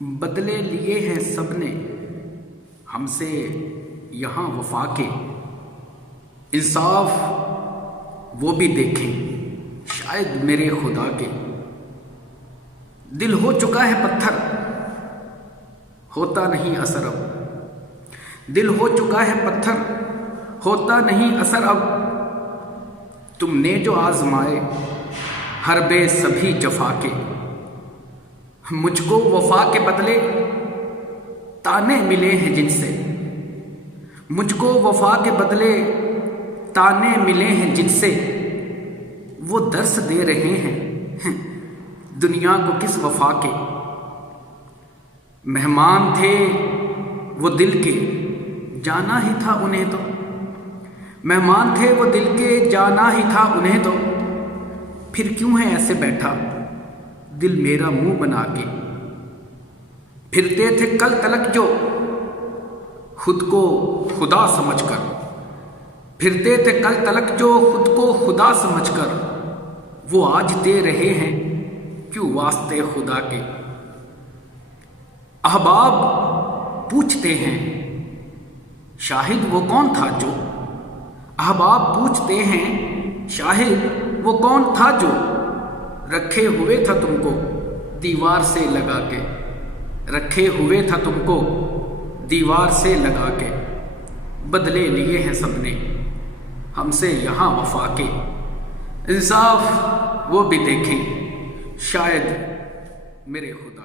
बदले लिए हैं सबने हमसे यहाँ वफा के, इंसाफ वो भी देखें शायद मेरे खुदा के। दिल हो चुका है पत्थर, होता नहीं असर अब। दिल हो चुका है पत्थर, होता नहीं असर अब। तुमने जो आजमाए हरबे सभी जफा के, मुझको वफा के बदले ताने मिले हैं जिनसे। मुझको वफा के बदले ताने मिले हैं जिनसे। वो दर्स दे रहे हैं दुनिया को किस वफा के। मेहमान थे वो दिल के, जाना ही था उन्हें तो। मेहमान थे वो दिल के, जाना ही था उन्हें तो। फिर क्यों है ऐसे बैठा दिल मेरा मुंह बना के। फिरते थे कल तलक जो खुद को खुदा समझकर। फिरते थे कल तलक जो खुद को खुदा समझकर। वो आज दे रहे हैं क्यों वास्ते खुदा के। अहबाब पूछते हैं शाहिद वो कौन था जो। अहबाब पूछते हैं शाहिद वो कौन था जो। रखे हुए था तुमको दीवार से लगा के। रखे हुए था तुमको दीवार से लगा के। बदले लिए हैं सबने हमसे यहाँ वफा के। इंसाफ वो भी देखें शायद मेरे खुदा।